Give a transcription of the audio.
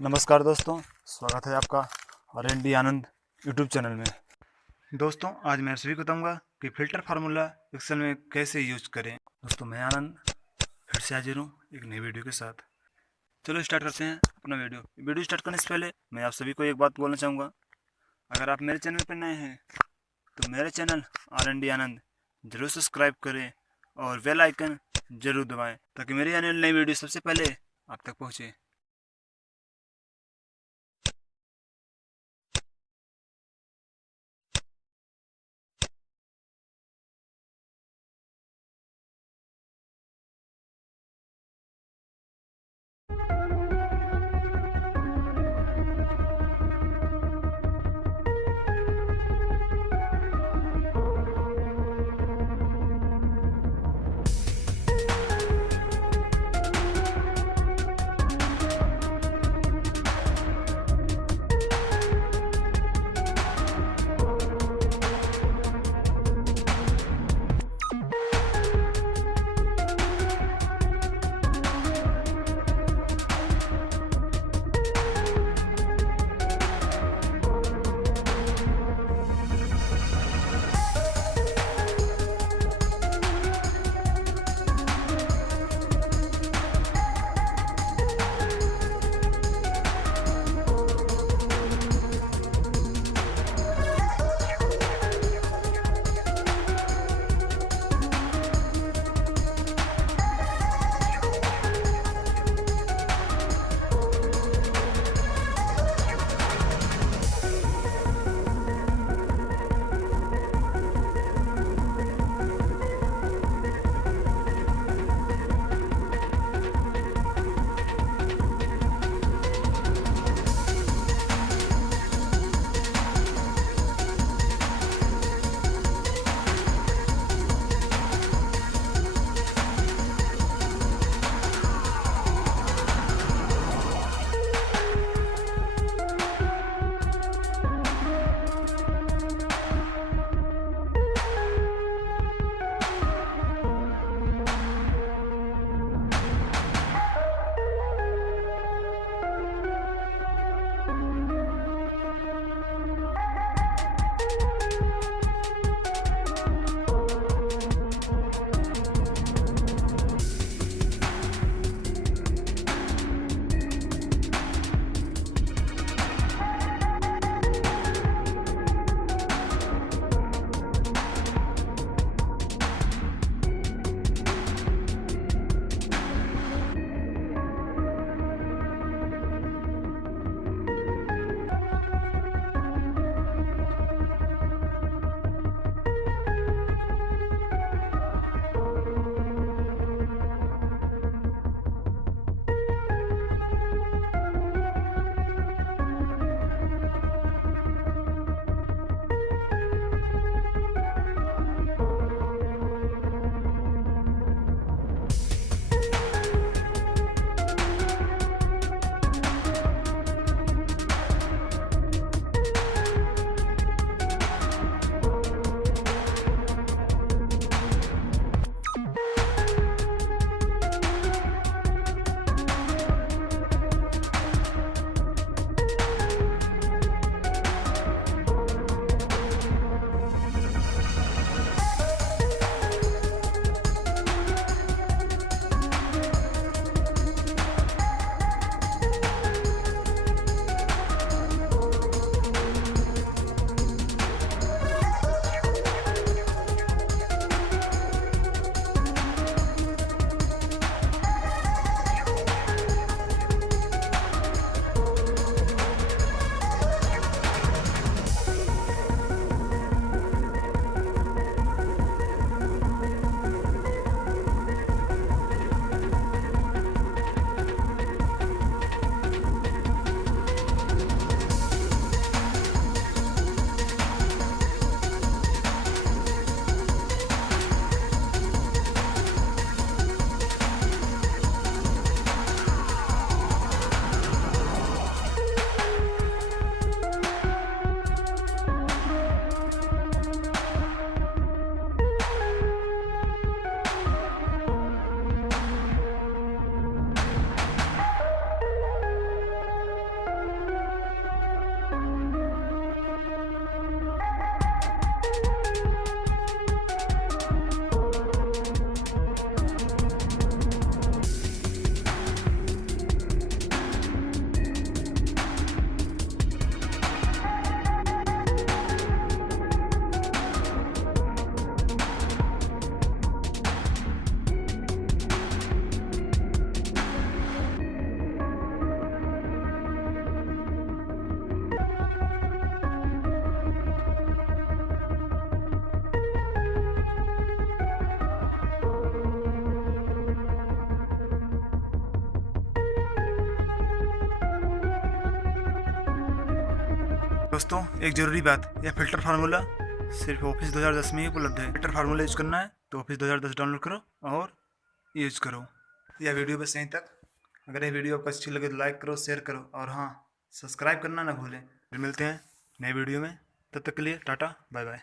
नमस्कार दोस्तों, स्वागत है आपका R&D आनंद यूट्यूब चैनल में। दोस्तों, आज मैं सभी को बताऊंगा कि फ़िल्टर फार्मूला एक्सेल में कैसे यूज करें। दोस्तों, मैं आनंद फिर से हाजिर हूँ एक नई वीडियो के साथ। चलो स्टार्ट करते हैं अपना वीडियो स्टार्ट करने से पहले मैं आप सभी को एक बात बोलना चाहूँगा। अगर आप मेरे चैनल पर नए हैं तो मेरे चैनल R&D आनंद जरूर सब्सक्राइब करें और बेल आइकन जरूर दबाएं ताकि मेरी आने वाली नई वीडियो सबसे पहले आप तक पहुँचे। दोस्तों एक ज़रूरी बात, यह फ़िल्टर फार्मूला सिर्फ ऑफिस 2010 में ही उपलब्ध है। फ़िल्टर फार्मूला यूज करना है तो ऑफिस 2010 डाउनलोड करो और यूज करो। यह वीडियो बस यहीं तक। अगर यह वीडियो आपको अच्छी लगे तो लाइक करो, शेयर करो और हाँ, सब्सक्राइब करना ना भूलें। फिर मिलते हैं नए वीडियो में, तब तक के लिए टाटा बाय बाय।